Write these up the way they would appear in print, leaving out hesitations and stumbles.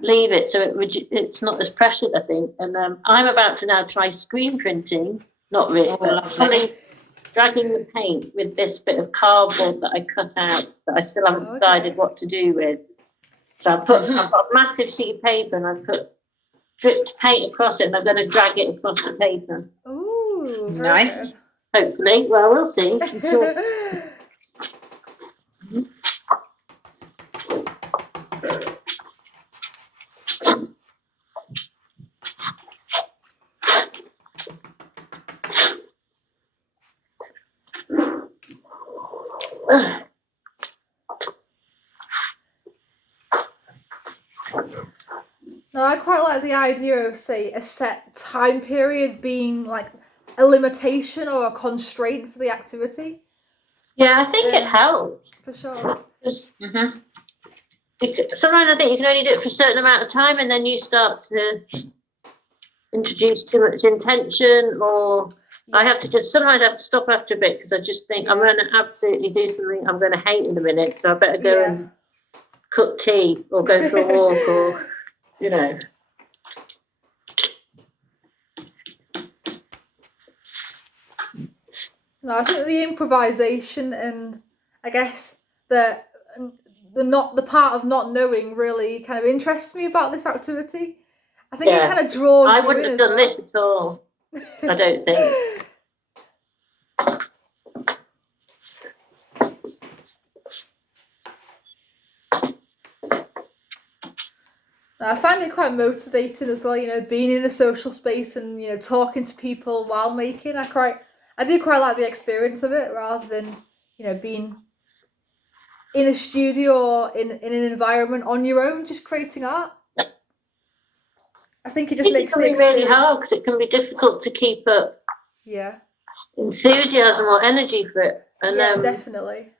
leave it so it's not as pressured, I think. And I'm about to now try screen printing, not really, dragging the paint with this bit of cardboard that I cut out that I still haven't decided what to do with. So I've got a massive sheet of paper and I've dripped paint across it, and I'm going to drag it across the paper. Ooh, nice. Good. Hopefully, well, we'll see. I'm sure. No, I quite like the idea of, say, a set time period being like a limitation or a constraint for the activity. Yeah, I think it helps. For sure. Sometimes I think you can only do it for a certain amount of time, and then you start to introduce too much intention, or I have to sometimes I have to stop after a bit because I just think I'm going to absolutely do something I'm going to hate in a minute, so I better go and cook tea or go for a walk or, you know. No, I think the improvisation and I guess the part of not knowing really kind of interests me about this activity. I think it kind of draws. I wouldn't have done this at all. I don't think. I find it quite motivating as well, you know, being in a social space and, you know, talking to people while making. I do quite like the experience of it rather than, you know, being in a studio or in an environment on your own, just creating art. I think it just makes it really hard because it can be difficult to keep up enthusiasm or energy for it. And definitely.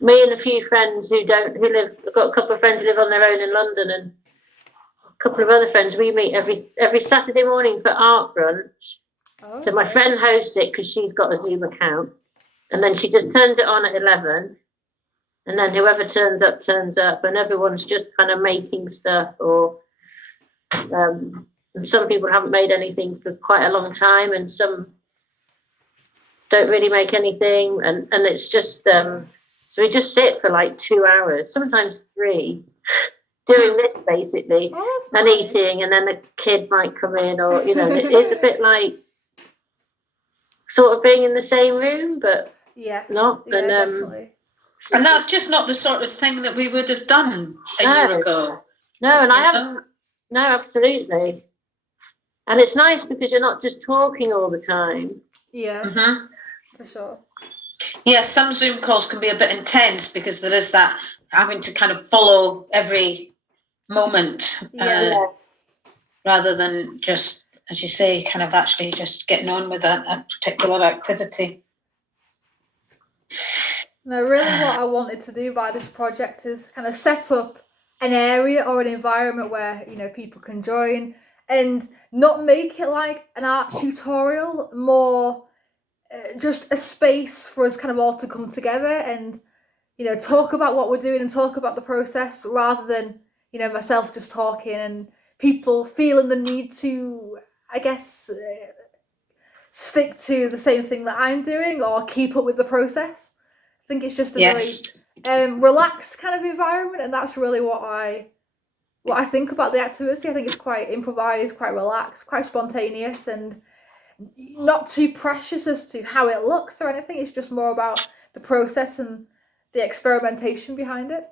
Me and a few friends I've got a couple of friends who live on their own in London, and a couple of other friends, we meet every Saturday morning for art brunch. So my friend hosts it because she's got a Zoom account, and then she just turns it on at 11, and then whoever turns up, and everyone's just kind of making stuff, or and some people haven't made anything for quite a long time, and some don't really make anything, and it's just so we just sit for like 2 hours, sometimes 3, doing this basically, and eating, and then the kid might come in, or, you know, it is a bit like sort of being in the same room, but not. Definitely. And that's just not the sort of thing that we would have done a year ago. No, and I haven't. No, absolutely. And it's nice because you're not just talking all the time. Yeah, for sure. Yes, some Zoom calls can be a bit intense because there is that having to kind of follow every moment rather than just, as you say, kind of actually just getting on with a particular activity. No, really what I wanted to do by this project is kind of set up an area or an environment where, you know, people can join and not make it like an art tutorial, more just a space for us kind of all to come together and, you know, talk about what we're doing and talk about the process rather than, you know, myself just talking and people feeling the need to, I guess, stick to the same thing that I'm doing or keep up with the process. I think it's just a very relaxed kind of environment, and that's really what I think about the activity. I think it's quite improvised, quite relaxed, quite spontaneous, and not too precious as to how it looks or anything. It's just more about the process and the experimentation behind it.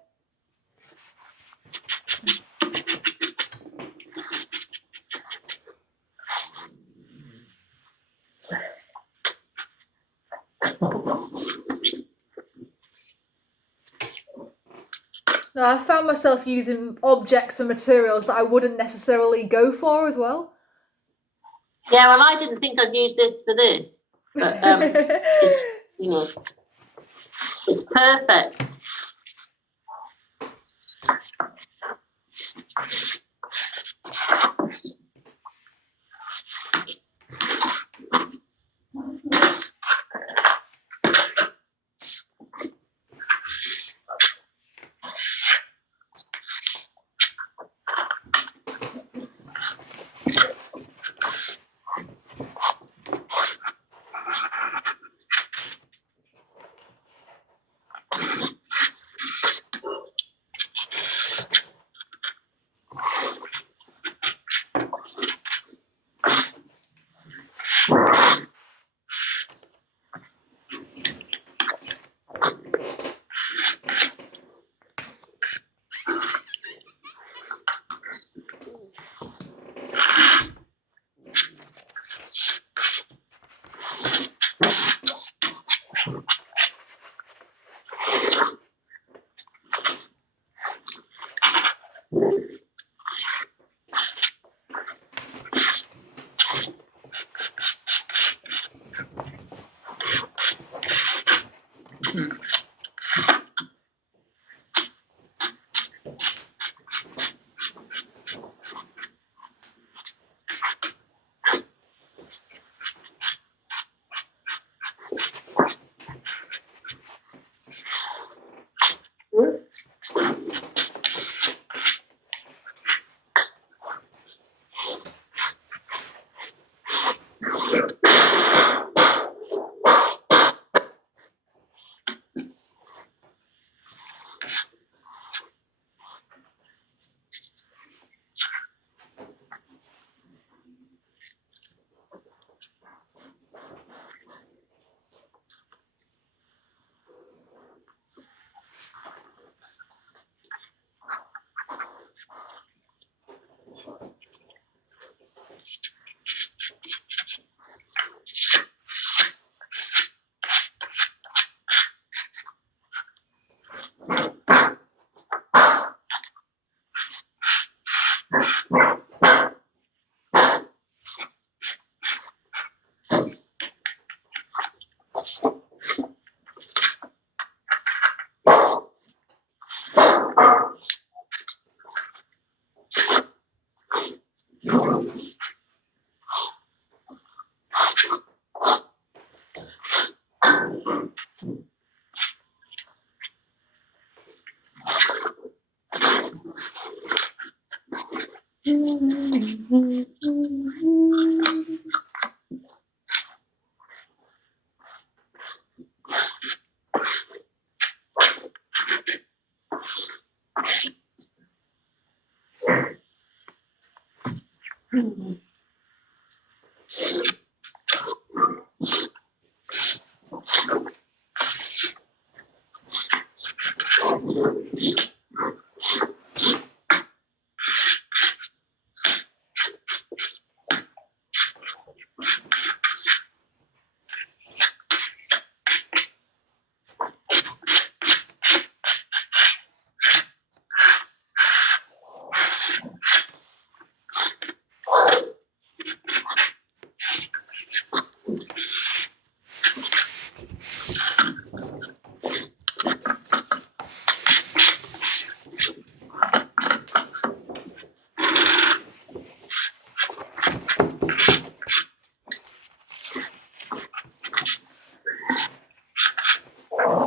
No, I found myself using objects and materials that I wouldn't necessarily go for as well. Yeah, well, I didn't think I'd use this for this, but it's, you know, it's perfect.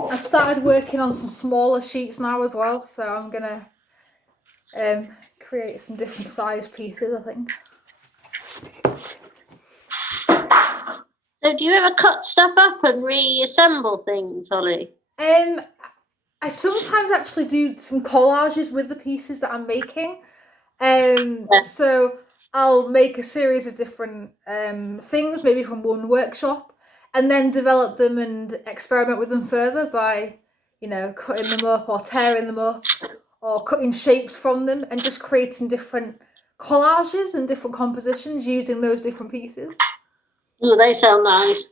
I've started working on some smaller sheets now as well, so I'm gonna create some different size pieces, I think. So do you ever cut stuff up and reassemble things, Holly? I sometimes actually do some collages with the pieces that I'm making. So I'll make a series of different things, maybe from one workshop, and then develop them and experiment with them further by, you know, cutting them up or tearing them up or cutting shapes from them and just creating different collages and different compositions using those different pieces. Oh, they sound nice.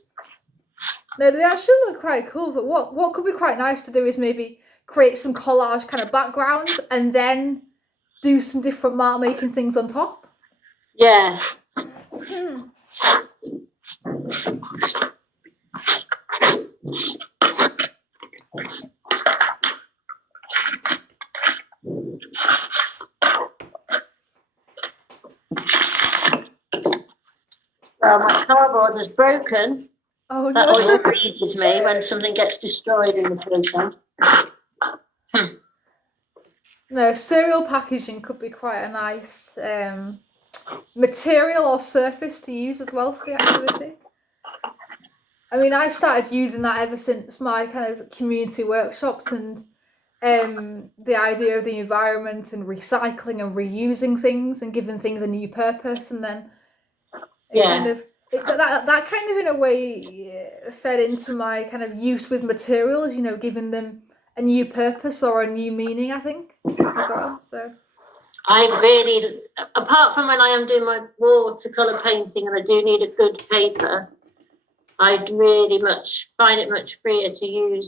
No, they actually look quite cool, but what could be quite nice to do is maybe create some collage kind of backgrounds and then do some different mark making things on top. Yeah. Well, my cardboard is broken. Oh That no. always grieves me when something gets destroyed in the process. No, cereal packaging could be quite a nice material or surface to use as well for the activity. I mean, I started using that ever since my kind of community workshops and the idea of the environment and recycling and reusing things and giving things a new purpose, and then that kind of in a way fed into my kind of use with materials, you know, giving them a new purpose or a new meaning, I think, as well. So I really, apart from when I am doing my watercolour painting and I do need a good paper, I'd really much find it much freer to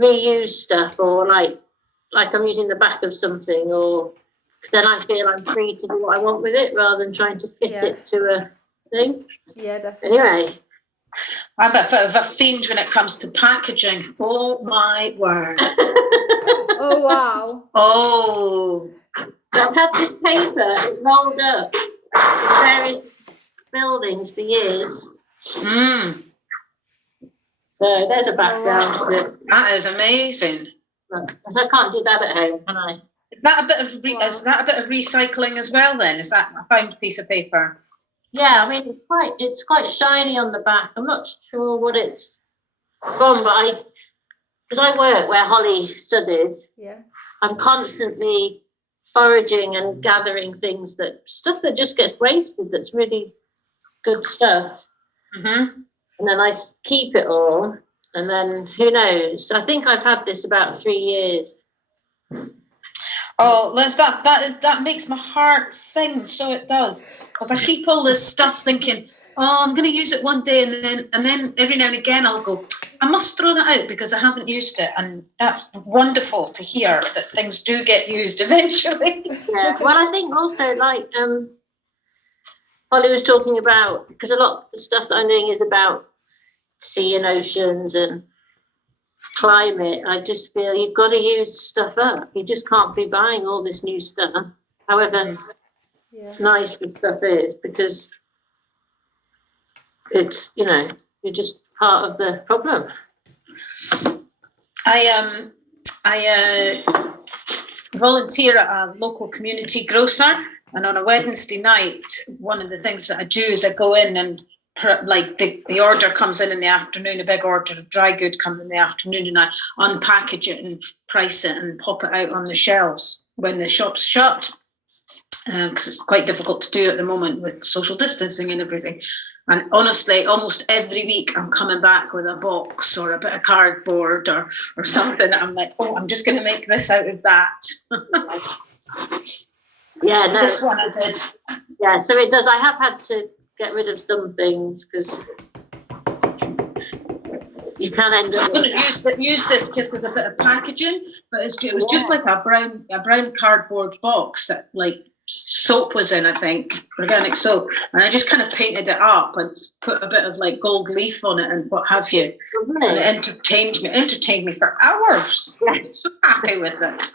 reuse stuff, or like I'm using the back of something, or Then I feel I'm free to do what I want with it rather than trying to fit it to a thing. Yeah, definitely. Anyway. I'm a bit of a fiend when it comes to packaging. Oh my word. Oh, wow. Oh. I've had this paper rolled up in various buildings for years. Mm. So there's a background to it. That is amazing. Look, I can't do that at home, can I? Is that a bit of is that a bit of recycling as well? Then is that a found piece of paper? Yeah, I mean it's quite shiny on the back. I'm not sure what it's from, but because I work where Holly studies, I'm constantly foraging and gathering stuff that just gets wasted. That's really good stuff. Mm-hmm. And then I keep it all, and then who knows? I think I've had this about 3 years. Oh, Liz, that makes my heart sing. So it does, because I keep all this stuff thinking, oh, I'm going to use it one day, and then every now and again I'll go, I must throw that out because I haven't used it, and that's wonderful to hear that things do get used eventually. Yeah. Well, I think also like Holly was talking about, because a lot of the stuff that I'm doing is about sea and oceans and climate. I just feel you've got to use stuff up. You just can't be buying all this new stuff, however nice the stuff is, because it's, you're just part of the problem. I volunteer at a local community grocer, and on a Wednesday night, one of the things that I do is I go in and like the order comes in the afternoon, a big order of dry good comes in the afternoon, and I unpackage it and price it and pop it out on the shelves when the shop's shut, because it's quite difficult to do at the moment with social distancing and everything. And honestly, almost every week I'm coming back with a box or a bit of cardboard or something. I'm like, oh, I'm just going to make this out of that. Yeah, no. This one I did. Yeah, so it does. I have had to get rid of some things because you can end up. I'm going to use this just as a bit of packaging, but it was just like a brown cardboard box that like soap was in, I think, organic soap, and I just kind of painted it up and put a bit of like gold leaf on it and what have you. And it entertained me for hours. I'm so happy with it.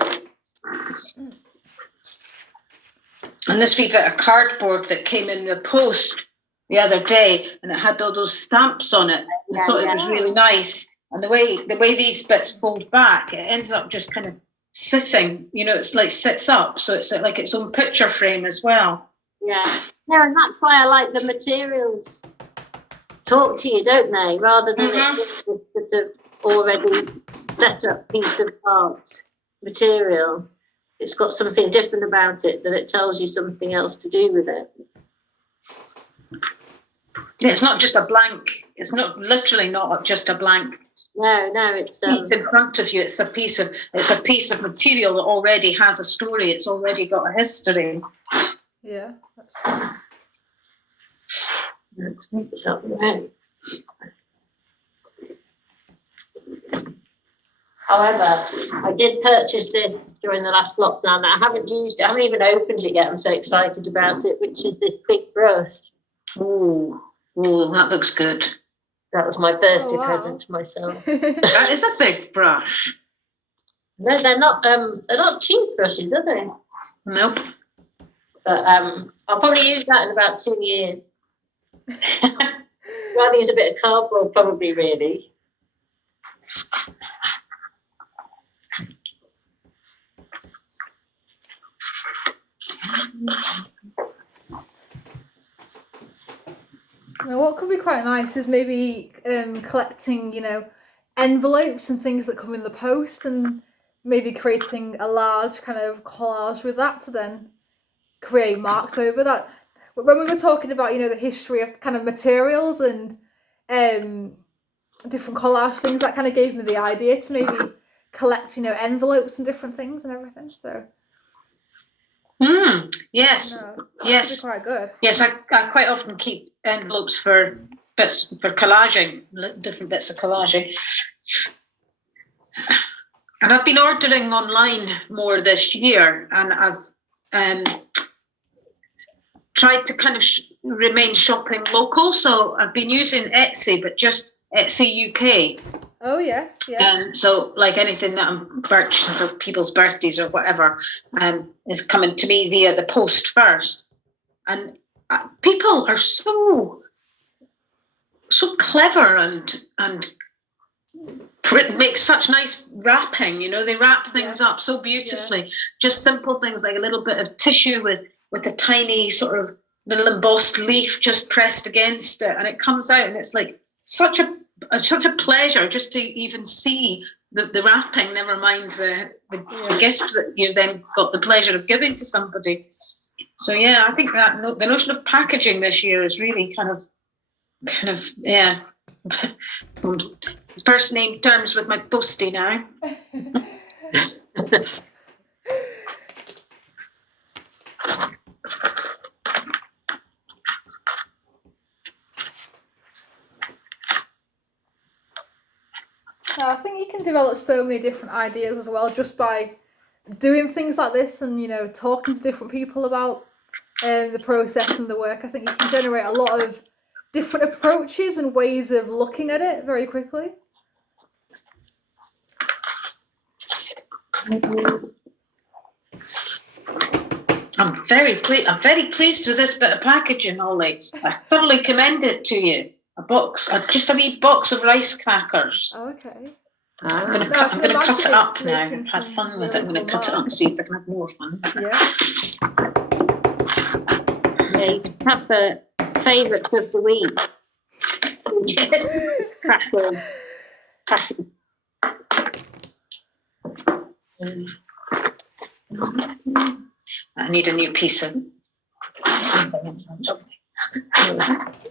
And this wee bit of cardboard that came in the post the other day, and it had all those stamps on it. I thought it was really nice. And the way these bits fold back, it ends up just kind of sitting, it's like sits up, so it's like its own picture frame as well. Yeah, and that's why I like the materials talk to you, don't they? Rather than it's sort of already set up piece of art material. It's got something different about it, that it tells you something else to do with it. Yeah, it's not just a blank. It's not just a blank. No, it's in front of you. It's a piece of material that already has a story. It's already got a history. Yeah. However, I did purchase this during the last lockdown. I haven't used it. I haven't even opened it yet. I'm so excited about it, which is this big brush. Oh, that looks good. That was my birthday present to myself. That is a big brush. No, they're not cheap brushes, are they? Nope. But I'll probably use that in about 2 years. Rather use a bit of cardboard, probably, really. Now, what could be quite nice is maybe collecting, envelopes and things that come in the post, and maybe creating a large kind of collage with that to then create marks over that. When we were talking about, the history of kind of materials and different collage things, that kind of gave me the idea to maybe collect, envelopes and different things and everything. So. Yes. Yes. Quite good. Yes, I quite often keep envelopes for collaging, different bits of collaging. And I've been ordering online more this year, and tried to kind of remain shopping local. So I've been using Etsy, but just Etsy UK. Oh yes, yeah. So like anything that I'm purchasing for people's birthdays or whatever, is coming to me via the post first. And people are so clever and make such nice wrapping. They wrap things up so beautifully. Just simple things like a little bit of tissue with a tiny sort of little embossed leaf just pressed against it, and it comes out, and it's like such a pleasure just to even see the wrapping, never mind the gift that you then got the pleasure of giving to somebody. So yeah, I think that the notion of packaging this year is really kind of first name terms with my postie now. I think you can develop so many different ideas as well just by doing things like this and talking to different people about the process and the work. I think you can generate a lot of different approaches and ways of looking at it very quickly. I'm very pleased with this bit of packaging, Holly. I thoroughly commend it to you. Just a wee box of rice crackers. Okay. I'm going to cut it up now. I've had fun with it. I'm going to cut it up and see if I can have more fun. Yeah. Yeah, you can have the favourites of the week. Yes. Crackers. I need a new piece of. I'm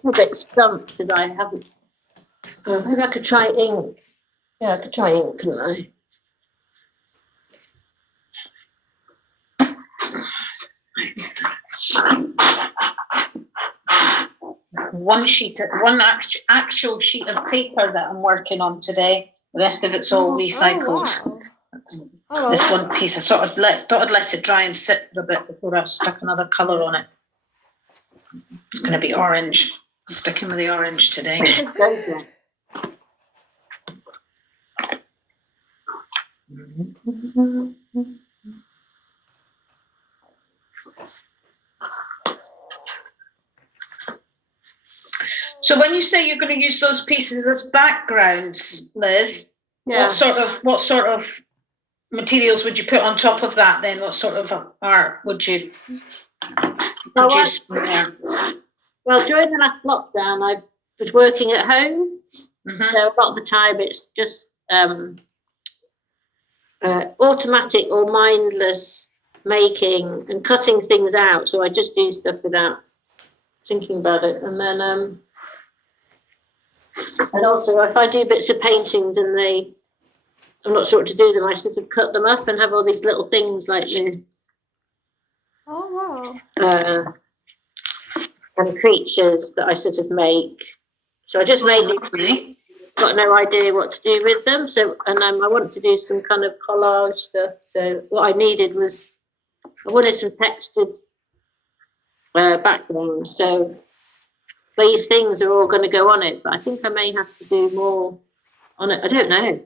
a bit stumped because I haven't. Maybe I could try ink. Yeah, I could try ink, couldn't I? One actual sheet of paper that I'm working on today. The rest of it's all recycled. Oh, wow. This one piece, I thought I'd let it dry and sit for a bit before I stuck another colour on it. It's going to be orange. I'm sticking with the orange today. So when you say you're going to use those pieces as backgrounds, Liz, what sort of materials would you put on top of that then? What sort of art would you produce from there? Well, during the last lockdown, I was working at home. Mm-hmm. So a lot of the time it's just automatic or mindless making and cutting things out. So I just do stuff without thinking about it. And then, and also if I do bits of paintings and I'm not sure what to do them, I sort of cut them up and have all these little things like this. Oh, wow. And creatures that I sort of make. So I just made these, got no idea what to do with them. So, and I want to do some kind of collage stuff. So what I needed was, I wanted some textured background. So these things are all going to go on it, but I think I may have to do more on it. I don't know.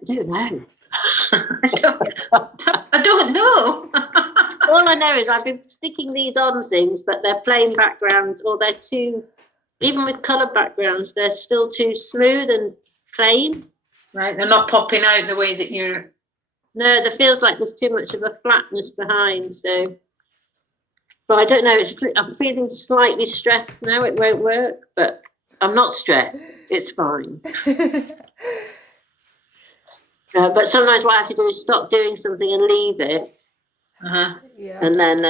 I don't know. All I know is I've been sticking these on things, but they're plain backgrounds, or they're too, even with coloured backgrounds, they're still too smooth and plain. Right, they're not popping out the way that you're. No, there feels like there's too much of a flatness behind. So, but I don't know. I'm feeling slightly stressed now. It won't work, but I'm not stressed. It's fine. But sometimes what I have to do is stop doing something and leave it. Yeah. And then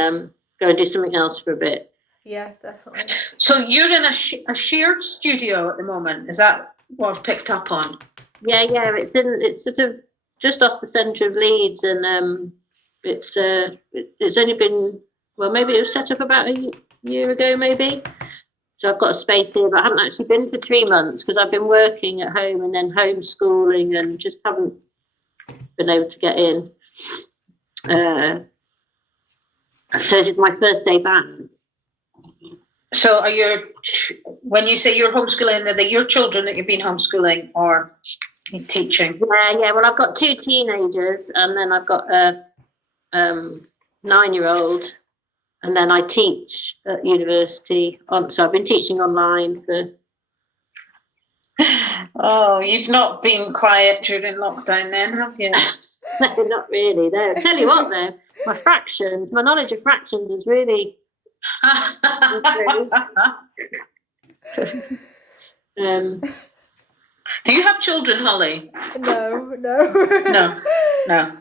go and do something else for a bit. Yeah, definitely. So you're in a shared studio at the moment. Is that what I've picked up on? Yeah. It's sort of just off the centre of Leeds, and it's only been, well, maybe it was set up about a year ago, maybe. So I've got a space here, but I haven't actually been for 3 months because I've been working at home and then homeschooling and just haven't been able to get in. So it's my first day back. So when you say you're homeschooling, are they your children that you've been homeschooling or teaching? Yeah. Well, I've got 2 teenagers, and then I've got a 9-year-old, and then I teach at university. So I've been teaching online for. Oh, you've not been quiet during lockdown then, have you? No, not really. No. I tell you what, though, my knowledge of fractions is really. Do you have children, Holly? No. No.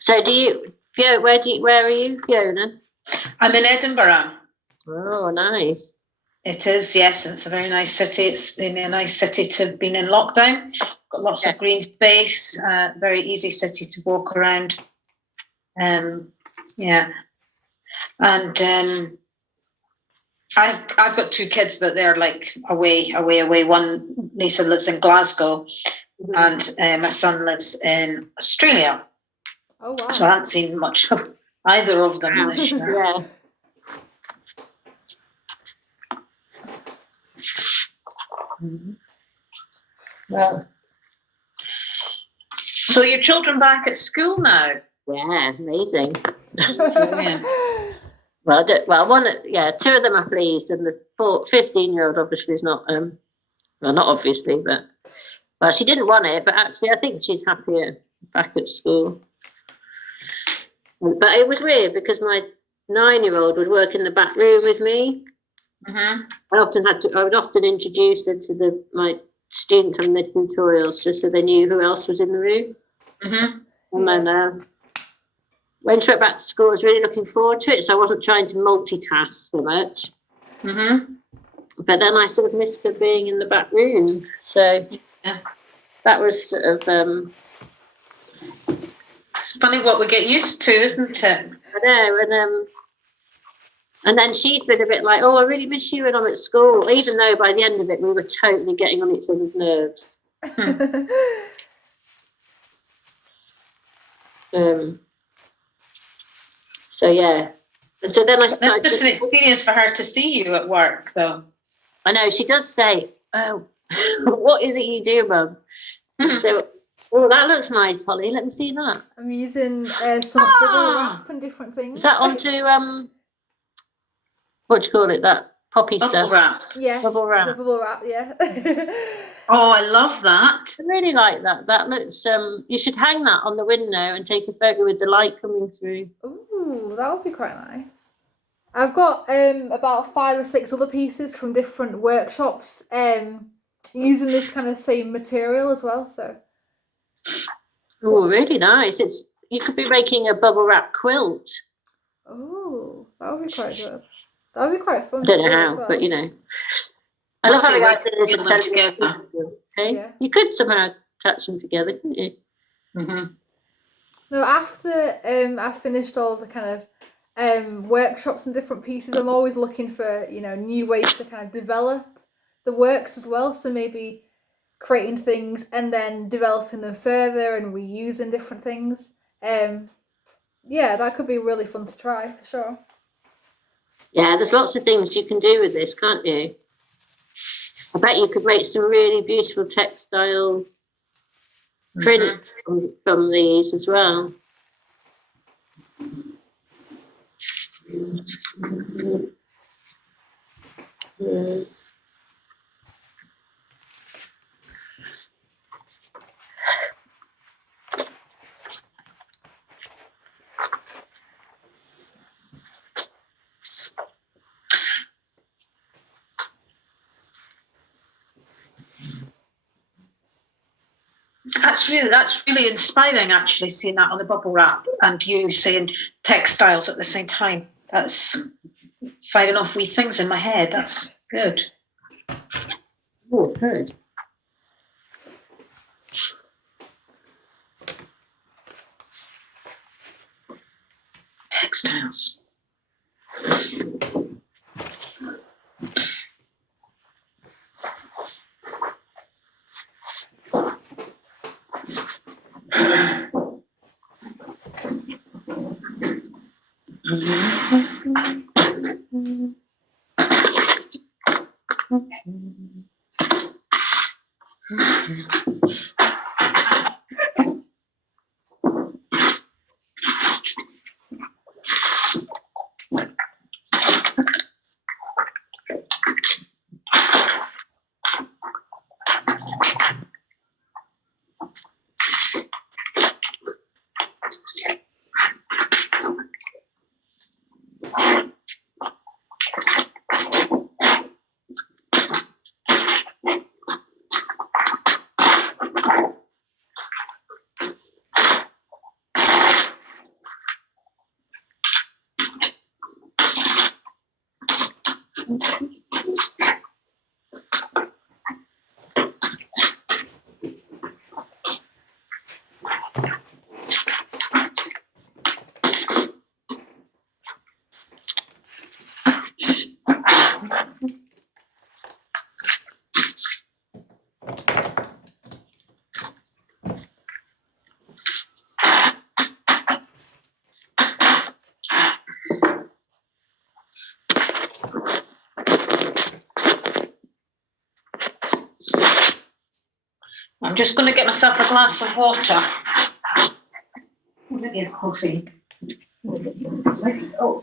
So Fiona, where are you, Fiona? I'm in Edinburgh. Oh, nice. It is, yes. It's a very nice city. It's been a nice city to have been in lockdown. Got lots of green space, very easy city to walk around. Yeah. And I've got 2 kids, but they're like away. One, Lisa, lives in Glasgow, and my son lives in Australia. Oh, wow. So I haven't seen much of either of them this year. Yeah. Well, so your children back at school now? yeah, amazing. Brilliant. Well, 2 of them are pleased, and the 15-year-old obviously is not. Well, not obviously, but she didn't want it. But actually, I think she's happier back at school. But it was weird because my 9-year-old would work in the back room with me. Mm-hmm. I would often introduce her to my students on the tutorials just so they knew who else was in the room. Mm-hmm. And then when she went back to school, I was really looking forward to it, so I wasn't trying to multitask so much. Mm-hmm. But then I sort of missed her being in the back room, so that was sort of. It's funny what we get used to, isn't it? I know, and then she's been a bit like, "Oh, I really miss you when I'm at school," even though by the end of it we were totally getting on each other's nerves. So yeah, and so then I started. That's just an experience for her to see you at work, though. I know she does say, "Oh, what is it you do, Mum?" So, oh, that looks nice, Holly. Let me see that. I'm using some bubble wrap and different things. Is that onto what do you call it? That poppy Bubble stuff. wrap. Yes, Bubble wrap. the bubble wrap. Yeah. Oh, I love that. I really like that. That looks. You should hang that on the window and take a photo with the light coming through. Ooh, that would be quite nice. I've got about 5 or 6 other pieces from different workshops using this kind of same material as well. So. Oh, really nice. You could be making a bubble wrap quilt. Oh, that would be quite good. That would be quite fun. I don't know to do how, as well. but I love having ideas Put them together. Okay, Yeah. you could somehow attach them together, couldn't you? Mm-hmm. No, after I finished all the kind of workshops and different pieces, I'm always looking for new ways to kind of develop the works as well. So maybe creating things and then developing them further and reusing different things. Yeah, that could be really fun to try for sure. Yeah, there's lots of things you can do with this, can't you? I bet you could make some really beautiful textile print from these as well. That's really inspiring, actually, seeing that on the bubble wrap and you saying textiles at the same time. That's firing off wee things in my head. That's good. Oh, good. Textiles. I'm just going to get myself a glass of water. Maybe a coffee. Oh.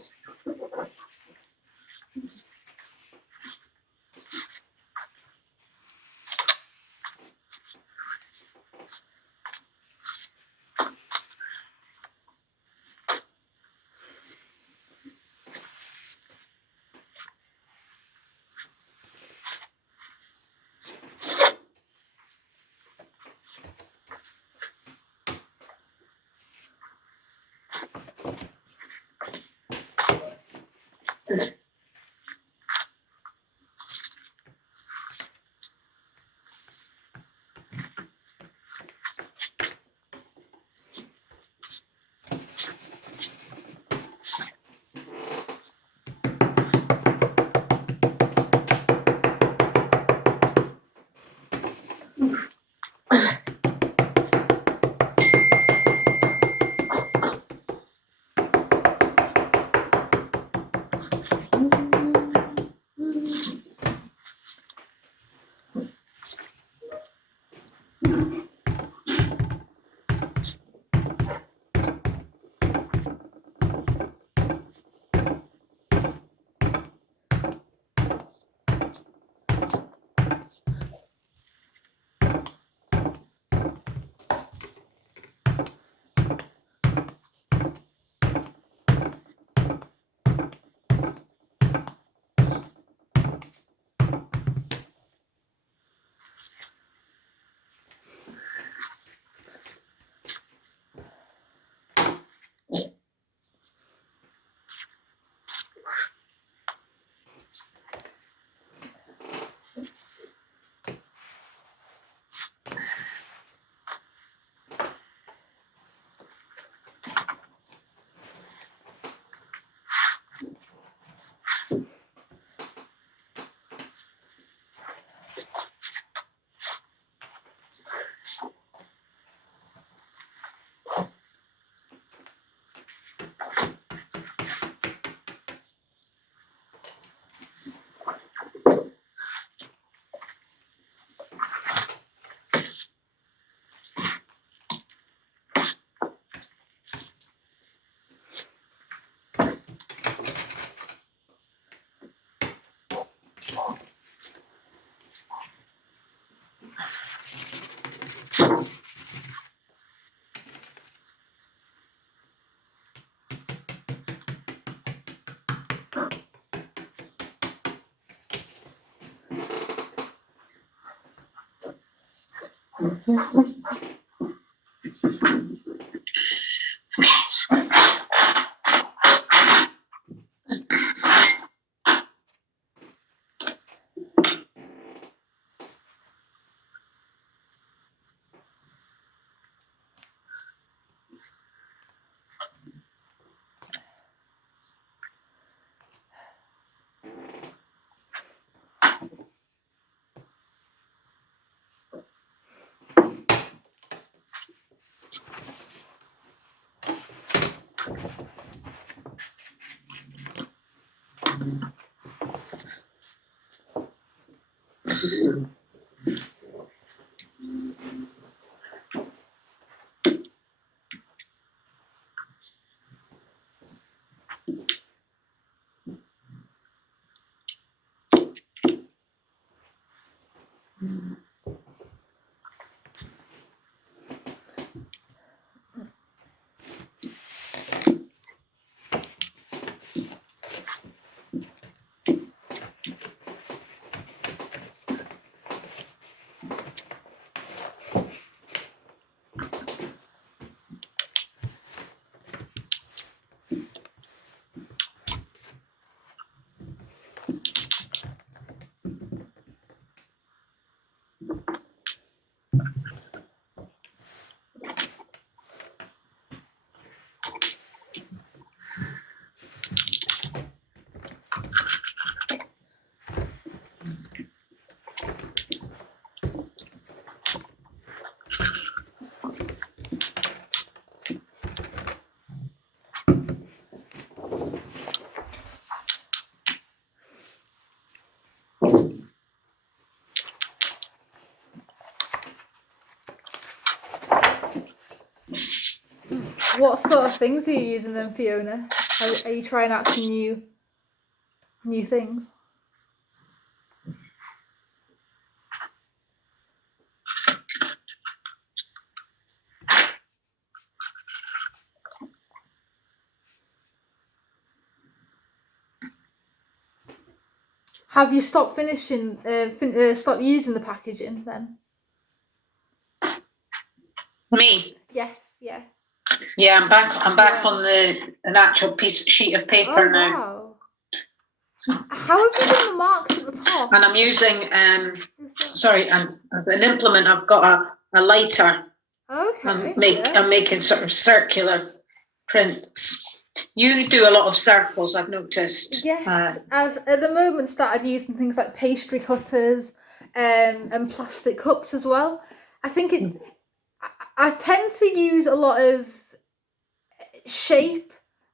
What sort of things are you using then, Fiona? Are you trying out some new things? Have you stopped finishing? Stopped using the packaging then? Me? Yes. Yeah. Yeah, I'm back. I'm back Yeah. on an actual sheet of paper now, Wow. How have you done the marks at the top? and I'm using sorry, an implement. I've got a lighter. Okay. I'm making sort of circular prints. You do a lot of circles, I've noticed. Yes, I've at the moment started using things like pastry cutters and plastic cups as well. I think I tend to use a lot of shape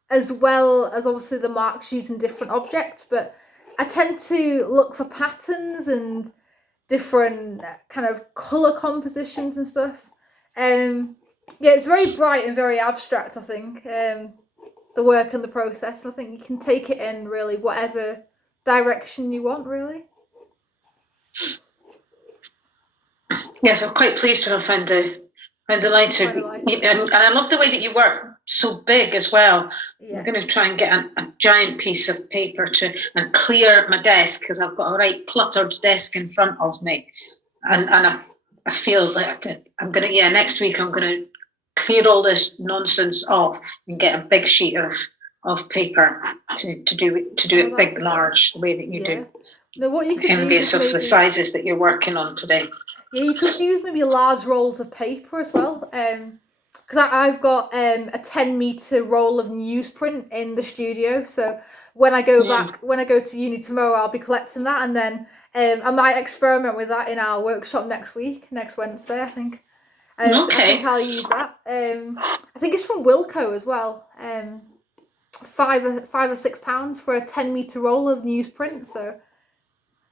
as well as obviously the marks using different objects, but I tend to look for patterns and different kind of colour compositions and stuff. Yeah, it's very bright and very abstract, I think, the work and the process. I think you can take it in really whatever direction you want, really. Yes, I'm quite pleased to have found the lighter. And I love the way that you work so big as well. Yeah. I'm going to try and get a giant piece of paper and clear my desk, because I've got a right cluttered desk in front of me. And I feel like I'm going to, next week I'm going to clear all this nonsense off and get a big sheet of paper to do it big, large, the way that you do. No, what you could envious of the sizes that you're working on today. Yeah, you could use maybe large rolls of paper as well. Because I've got a 10-meter roll of newsprint in the studio. So when I go when I go to uni tomorrow, I'll be collecting that, and then I might experiment with that in our workshop next Wednesday, I think. Okay. I think I'll use that. I think it's from Wilko as well. £5 or £6 for a 10-meter roll of newsprint. So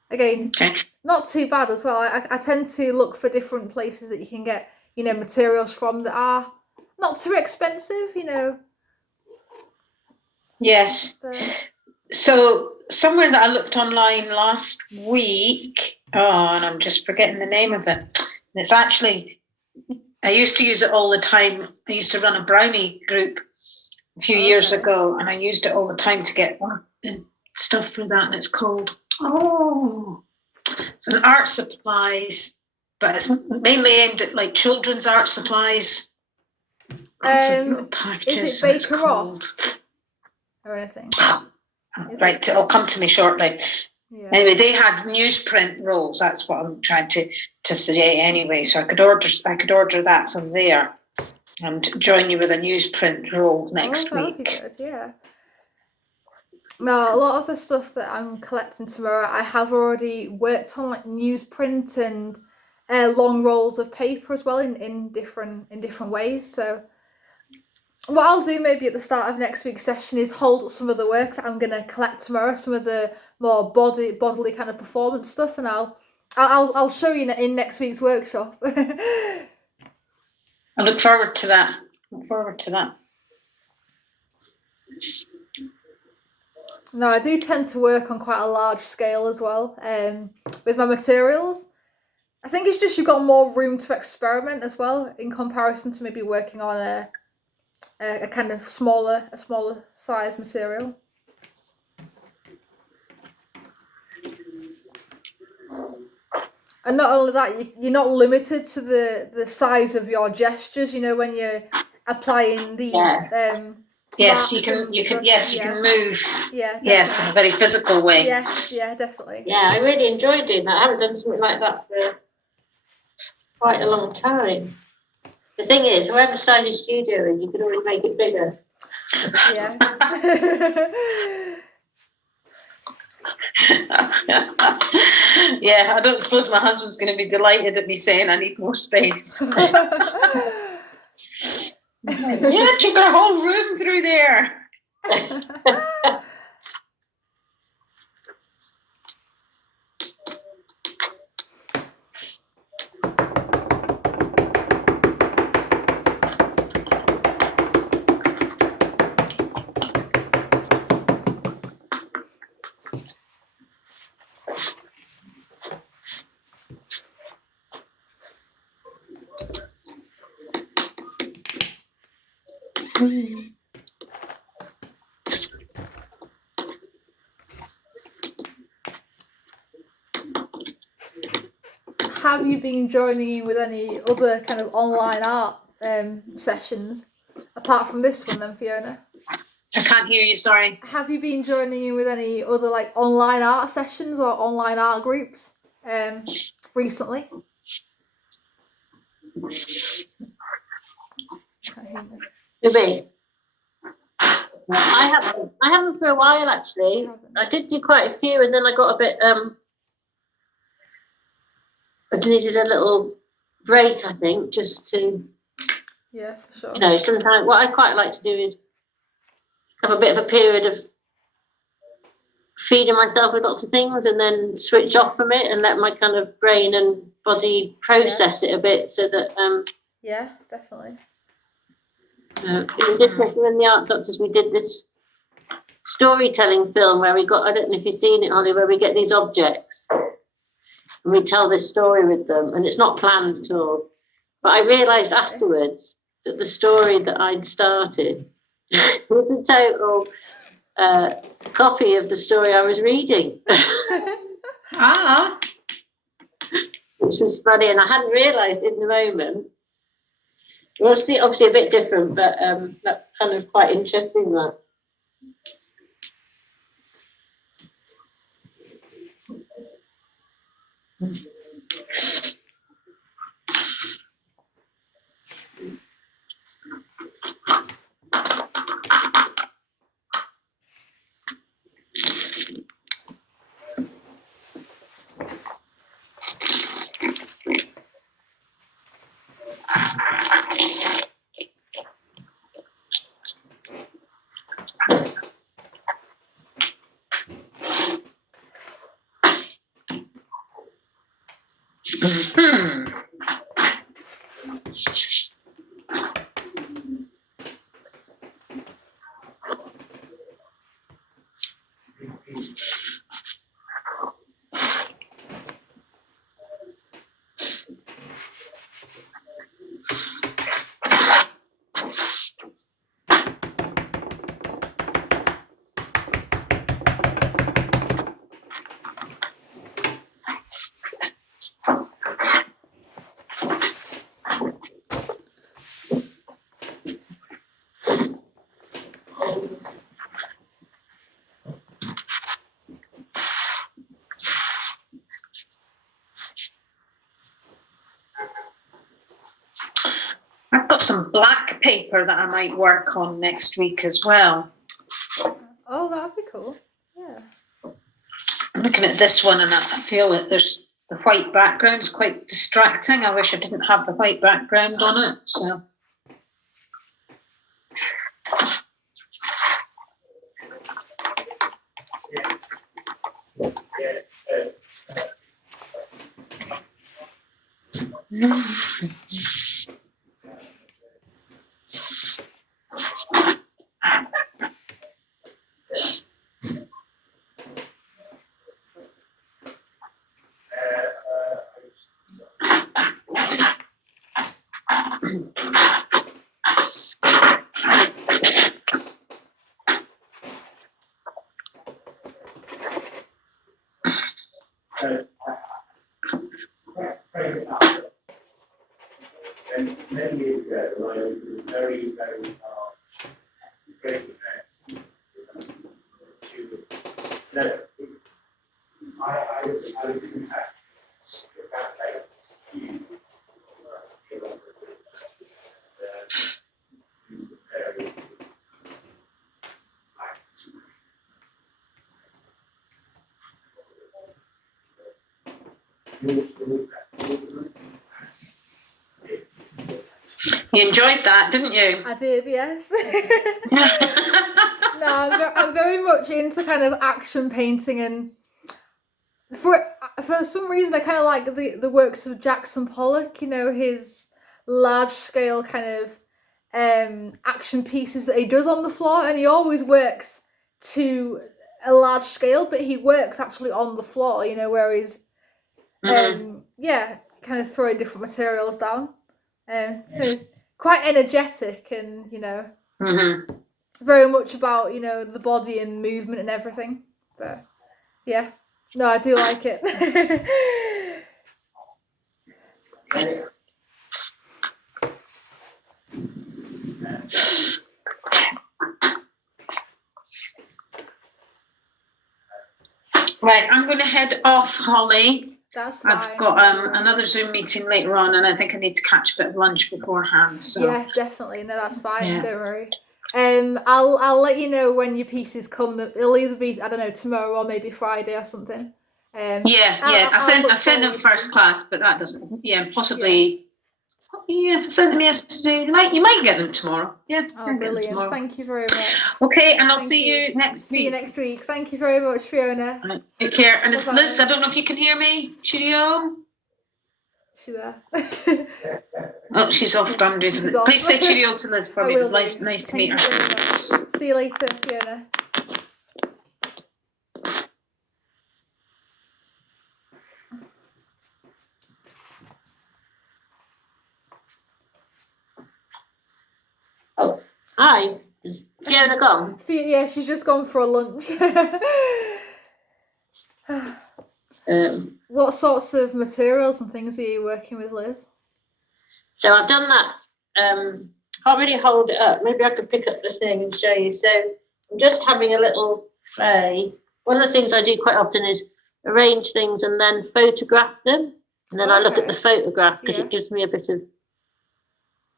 again, not too bad as well. I tend to look for different places that you can get, materials from that are not too expensive, Yes. So somewhere that I looked online last week, and I'm just forgetting the name of it. And it's actually, I used to use it all the time. I used to run a brownie group a few years ago, and I used it all the time to get stuff for that. And it's called, it's an art supplies, but it's mainly aimed at like children's art supplies. Is it Baker Ross or anything? Right, it'll come to me shortly. Yeah. Anyway, they had newsprint rolls. That's what I'm trying to say. Anyway, so I could order that from there, and join you with a newsprint roll next week. That'd be good, yeah. No, a lot of the stuff that I'm collecting tomorrow, I have already worked on, like newsprint and long rolls of paper as well in different ways. So what I'll do maybe at the start of next week's session is hold up some of the work that I'm going to collect tomorrow, some of the more bodily kind of performance stuff, and I'll I'll show you in next week's workshop. I look forward to that. No, I do tend to work on quite a large scale as well with my materials. I think it's just you've got more room to experiment as well in comparison to maybe working on a kind of smaller size material. And not only that, you're not limited to the size of your gestures. You know, when you're applying these. Yes, you can move. Yeah. Yes, in a very physical way. Yes, yeah, definitely. Yeah, I really enjoyed doing that. I haven't done something like that for quite a long time. The thing is, whoever size your studio is, you can always make it bigger. Yeah. Yeah, I don't suppose my husband's going to be delighted at me saying I need more space. Yeah, took a whole room through there. Have you been joining in with any other kind of online art sessions apart from this one then, Fiona? I can't hear you, sorry. Have you been joining in with any other like online art sessions or online art groups recently? To me, I haven't for a while actually. I did do quite a few, and then I got a bit I needed a little break, I think, just to. Yeah, for sure. You know, sometimes what I quite like to do is have a bit of a period of feeding myself with lots of things and then switch off from it and let my kind of brain and body process it a bit so that yeah, definitely. it was interesting in the Art Doctors we did this storytelling film where we got, I don't know if you've seen it, Holly, where we get these objects and we tell this story with them, and it's not planned at all, but I realised afterwards that the story that I'd started was a total copy of the story I was reading. Which was funny, and I hadn't realised in the moment. Well, obviously a bit different, but that's kind of quite interesting, that. I've got some black paper that I might work on next week as well. Oh, that'd be cool. Yeah. I'm looking at this one and I feel that there's the white background's quite distracting. I wish I didn't have the white background on it. So. Many years ago, when I was very, very great that I was in fact You enjoyed that, didn't you? I did, yes. No, I'm very much into kind of action painting, and for some reason I kind of like the works of Jackson Pollock, you know, his large scale kind of action pieces that he does on the floor, and he always works to a large scale, but he works actually on the floor, you know, where he's yeah, kind of throwing different materials down. It's quite energetic, and you know, very much about, you know, the body and movement and everything. But yeah, no, I do like it. Right, I'm going to head off, Holly. That's fine. I've got another Zoom meeting later on, and I think I need to catch a bit of lunch beforehand. So. Yeah, definitely. No, that's fine. Yeah. Don't worry. I'll let you know when your pieces come. It'll either be, I don't know, tomorrow or maybe Friday or something. I sent them first class, but that doesn't. Yeah, possibly. Yeah, I sent them yesterday. You might get them tomorrow. Yeah. Oh, brilliant! Tomorrow. Thank you very much. Okay, and I'll see you next week. See you next week. Thank you very much, Fiona. Right, take care. And Bye-bye. Liz, I don't know if you can hear me. Cheerio. She's there. Oh, she's off. Please say cheerio to Liz for me. It was nice to meet her. See you later, Fiona. Oh, hi. Is Fiona gone? Yeah, she's just gone for a lunch. What sorts of materials and things are you working with, Liz? So I've done that. Can't really hold it up. Maybe I could pick up the thing and show you. So I'm just having a little play. One of the things I do quite often is arrange things and then photograph them. And then I look at the photograph because it gives me a bit of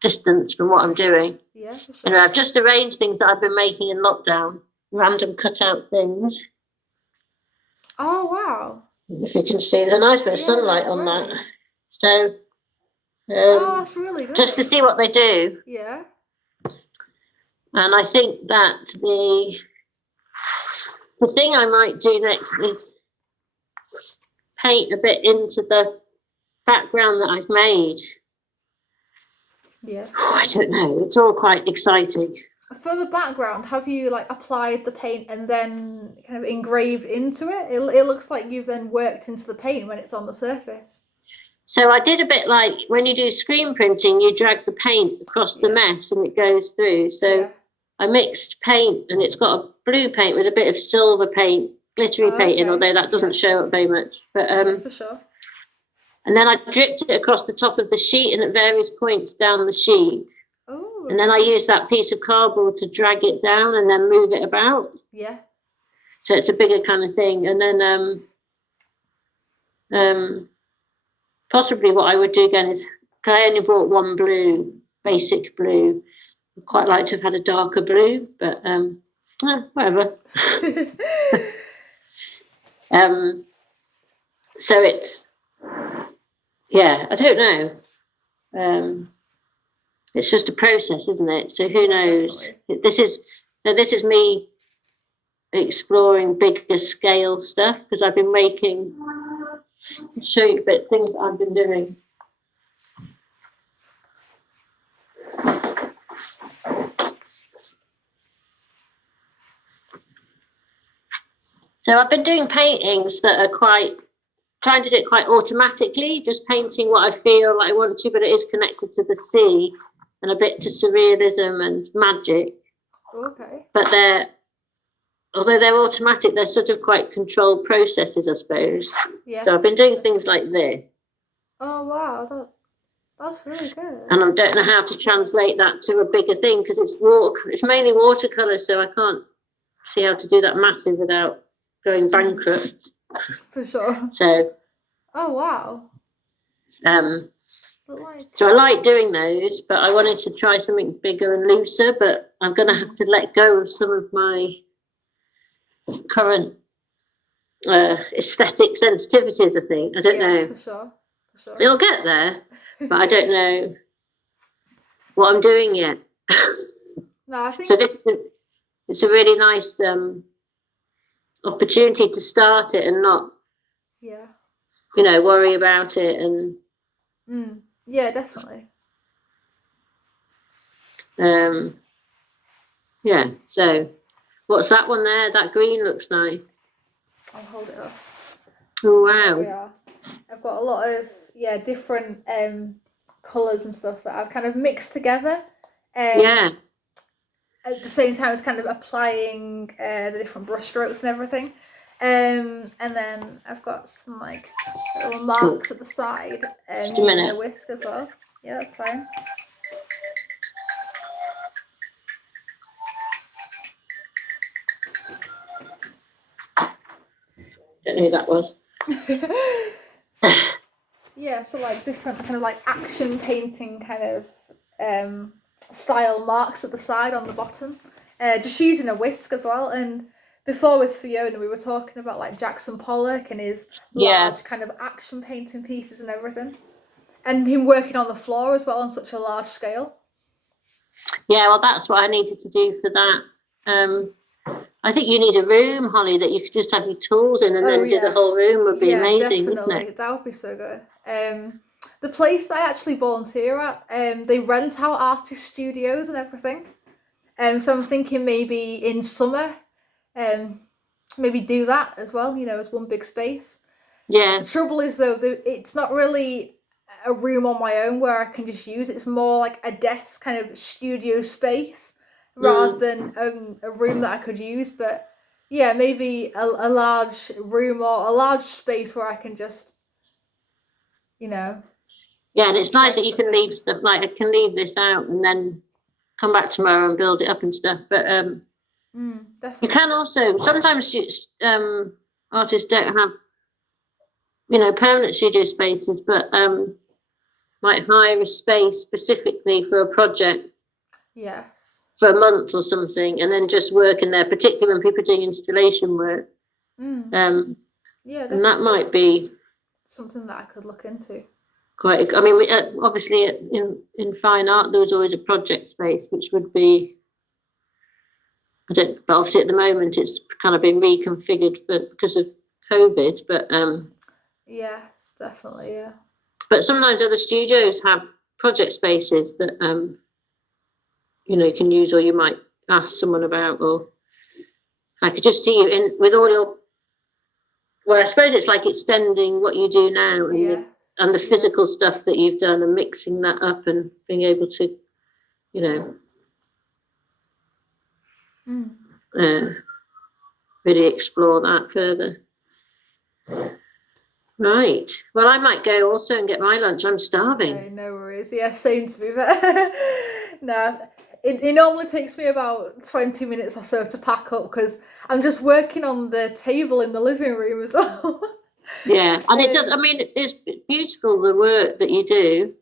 distance from what I'm doing. Yeah, for sure. Anyway, I've just arranged things that I've been making in lockdown, random cutout things. Oh, wow. If you can see, there's a nice bit of sunlight on that. So, that's really good. just to see what they do. Yeah. And I think that the thing I might do next is paint a bit into the background that I've made. Yeah. I don't know. It's all quite exciting. For the background, have you like applied the paint and then kind of engraved into it? It looks like you've then worked into the paint when it's on the surface. So I did a bit like when you do screen printing, you drag the paint across the mess and it goes through. So I mixed paint, and it's got a blue paint with a bit of silver paint, glittery paint in, although that doesn't show up very much. But for sure. And then I dripped it across the top of the sheet and at various points down the sheet. Oh. And then I used that piece of cardboard to drag it down and then move it about. Yeah. So it's a bigger kind of thing. And then possibly what I would do again is, because I only brought one blue, basic blue. I'd quite like to have had a darker blue, but whatever. So it's, yeah, I don't know. It's just a process, isn't it? So who knows? This is me exploring bigger scale stuff, because I've been making, I'll show you a bit of things that I've been doing. So I've been doing paintings that are trying to do it quite automatically, just painting what I feel like I want to, but it is connected to the sea and a bit to surrealism and magic. Okay. But although they're automatic, they're sort of quite controlled processes, I suppose. Yeah. So I've been doing things like this. Oh wow, that's really good. And I don't know how to translate that to a bigger thing because it's mainly watercolor, so I can't see how to do that massive without going bankrupt. For sure. So Oh wow. But so I like doing those, but I wanted to try something bigger and looser, but I'm going to have to let go of some of my current aesthetic sensitivities, I think. I don't know. For sure. It'll get there, but I don't know what I'm doing yet. No, I think So it's a really nice opportunity to start it and not, worry about it. And yeah, definitely. Yeah. So what's that one there? That green looks nice. I'll hold it up. Oh wow. Yeah, I've got a lot of different colours and stuff that I've kind of mixed together. Yeah. At the same time as kind of applying the different brush strokes and everything. And then I've got some like little marks at the side using a whisk as well. Yeah, that's fine. Don't know who that was. Yeah, so like different kind of like action painting kind of style marks at the side on the bottom. Just using a whisk as well. And before with Fiona, we were talking about like Jackson Pollock and his large kind of action painting pieces and everything. And him working on the floor as well on such a large scale. Yeah, well, that's what I needed to do for that. I think you need a room, Holly, that you could just have your tools in and then do the whole room would be amazing, definitely. wouldn't it? That would be so good. The place that I actually volunteer at, they rent out artist studios and everything. So I'm thinking maybe in summer, maybe do that as well, as one big space. Yeah. The trouble is though, it's not really a room on my own where I can just use. It's more like a desk kind of studio space rather than a room that I could use. But yeah, maybe a large room or a large space where I can just, Yeah, and it's nice that you can leave stuff, like I can leave this out and then come back tomorrow and build it up and stuff. But definitely. You can also, sometimes artists don't have, permanent studio spaces, but might hire a space specifically for a project. Yes. For a month or something, and then just work in there, particularly when people are doing installation work. Yeah, and that might be something that I could look into. Quite. I mean, obviously, in fine art, there was always a project space, which would be. But obviously, at the moment, it's kind of been reconfigured because of COVID. But yes, definitely, yeah. But sometimes other studios have project spaces that you can use, or you might ask someone about, or I could just see you in with all your. Well, I suppose it's like extending what you do now and the physical stuff that you've done and mixing that up and being able to, really explore that further. Right. Well, I might go also and get my lunch. I'm starving. Okay, no worries. Yeah, same to me. But no, it normally takes me about 20 minutes or so to pack up because I'm just working on the table in the living room as well. Yeah, and it does. I mean, it's beautiful, the work that you do,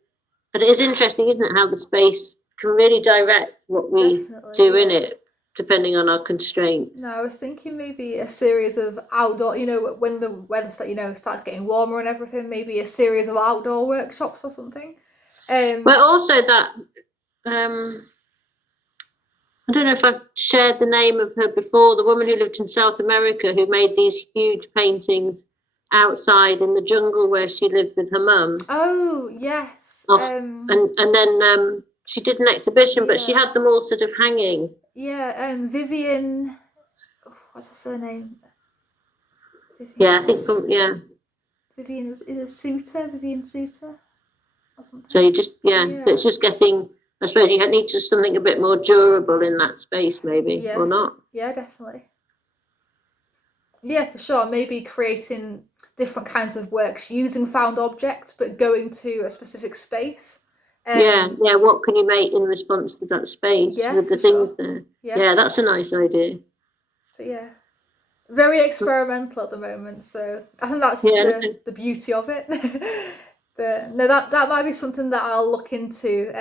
but it is interesting, isn't it, how the space can really direct what we do in it, depending on our constraints. No, I was thinking maybe a series of outdoor, when the weather starts getting warmer and everything, maybe a series of outdoor workshops or something. But also that, I don't know if I've shared the name of her before, the woman who lived in South America who made these huge paintings outside in the jungle where she lived with her mum. Oh, yes. And then she did an exhibition, but she had them all sort of hanging. Yeah, Vivian, what's her surname? Yeah, I think from, yeah. Vivian, is it Suter? Vivian Suter? Or something? So you just, so it's just getting, I suppose you need just something a bit more durable in that space, maybe, or not. Yeah, definitely. Yeah, for sure. Maybe creating different kinds of works using found objects, but going to a specific space. What can you make in response to that space with the things there? Yeah, that's a nice idea. But yeah, very experimental at the moment, so I think that's the beauty of it. But no, that might be something that I'll look into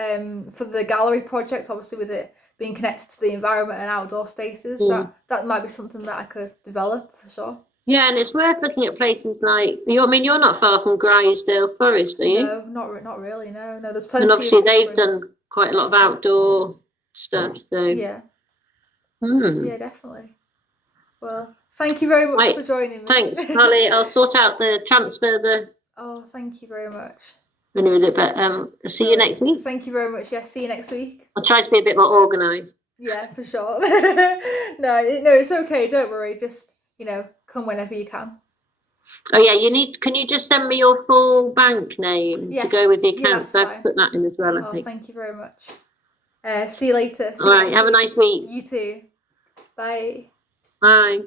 for the gallery project, obviously with it being connected to the environment and outdoor spaces. That might be something that I could develop for sure. Yeah, and it's worth looking at places like, you're not far from Grisdale Forest, are you? No, not really, no. There's plenty. And obviously they've done quite a lot of outdoor stuff, so. Yeah. Yeah, definitely. Well, thank you very much for joining me. Thanks, Holly. I'll sort out the transfer. Oh, thank you very much. But see you next week. Thank you very much. Yeah, see you next week. I'll try to be a bit more organised. Yeah, for sure. No, it's okay. Don't worry. Just, come whenever you can. Oh yeah, can you just send me your full bank name to go with the account? So I have to put that in as well, I think. Thank you very much. See you later. All right, have a nice week. You too. Bye. Bye.